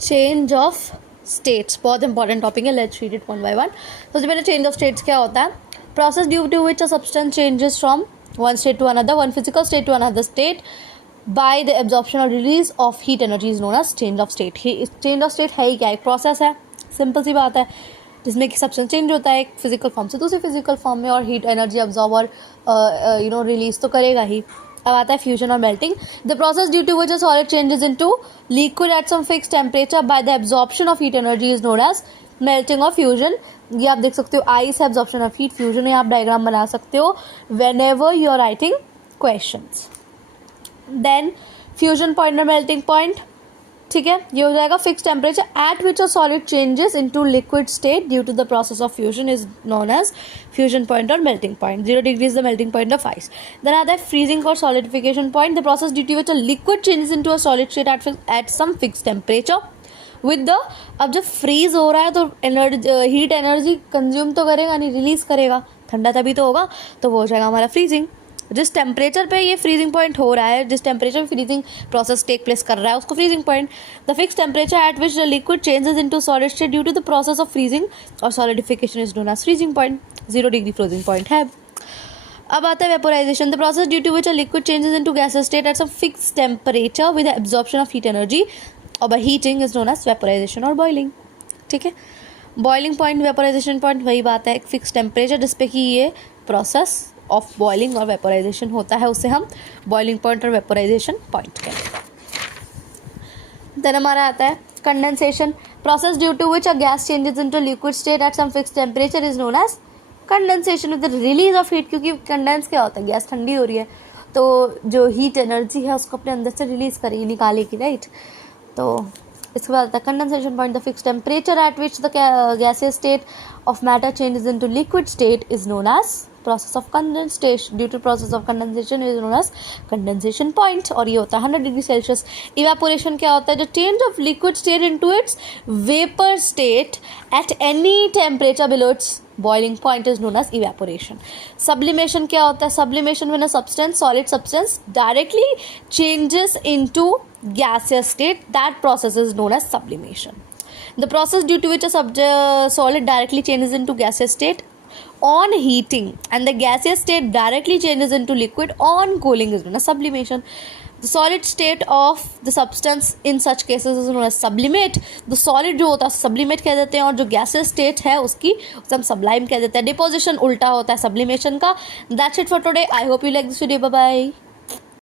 Change of states बहुत important topic है, let's read it one by one. सबसे पहले चेंज ऑफ स्टेट्स क्या होता है? Process due to which a substance changes from one state to another, one physical state to another state by the absorption और release of heat energy is known as change of state. Change of state है ही क्या? एक process है, simple सी बात है, जिसमें कि सब्सटेंस चेंज होता है एक फिजिकल फॉर्म से दूसरी फिजिकल फॉर्म में, और हीट एनर्जी अब्जॉर्ब और रिलीज तो करेगा ही। अब आता है फ्यूजन और melting. The process due to which a solid changes into liquid at some fixed temperature by the absorption of heat energy is known as melting और फ्यूजन। ये आप देख सकते हो, आइस है, एब्जॉर्प्शन ऑफ हीट, फ्यूजन है, आप diagram बना सकते हो whenever you are writing questions. Then fusion point और मेल्टिंग पॉइंट, ठीक है, ये हो जाएगा fix temperature at which a solid changes into liquid state due to the process of fusion is known as fusion point और melting point. 0 degree is the melting point of ice. Then आता है freezing और solidification point. The process due to which a liquid changes into a solid state at some fix temperature with the, अब जब freeze हो रहा है तो heat energy consume तो करेगा नहीं, रिलीज करेगा, ठंडा तभी तो होगा, तो वो हो जाएगा हमारा फ्रीजिंग। जिस टेम्परेचर पे ये फ्रीजिंग पॉइंट हो रहा है, जिस टेम्परेचर में फ्रीजिंग प्रोसेस टेक प्लेस कर रहा है, उसको freezing point. The fix temperature at which the liquid changes into solid state due to the process of freezing और solidification is known as freezing point. 0 degree freezing point है। अब आता है vaporisation. The process due to which a liquid changes into gases state at some fix temperature with absorption of heat energy और by heating is known as vaporisation और boiling. ठीक है, boiling point, vaporisation point वही बात है, एक fix temperature जिस पे कि ये प्रोसेस ऑफ बॉइलिंग और वेपोराइजेशन होता है, उसे हम बॉइलिंग पॉइंट और वेपोराइजेशन पॉइंट कहते हैं। देन हमारा आता है condensation. Process due to which a gas changes into liquid state at some fix temperature is known as condensation with the release of heat. क्योंकि कंडेंस क्या होता है, गैस ठंडी हो रही है तो जो हीट एनर्जी है उसको अपने अंदर से रिलीज करेगी, निकालेगी, राइट। तो इसके बाद आता है condensation point. The fix temperature at which the gaseous state of matter changes into liquid state is known as process of condensation. Due to process of condensation is known as condensation point. और ये होता है 100 degree Celsius. Evaporation क्या होता है? जो change of liquid state into its vapour state at any temperature below its boiling point is known as evaporation. Sublimation क्या होता है? Sublimation when a substance, solid substance directly changes into gaseous state, that process is known as sublimation. The process due to which a solid directly changes into gaseous state on heating and the gaseous state directly changes into liquid on cooling is known as sublimation. The solid state of the substance in such cases is known as sublimate. The solid जो होता है sublimate कह देते हैं, और जो gaseous state है उसकी हम sublime कह देते हैं। Deposition उल्टा होता है sublimation का। That's it for today. I hope you like this video. Bye bye.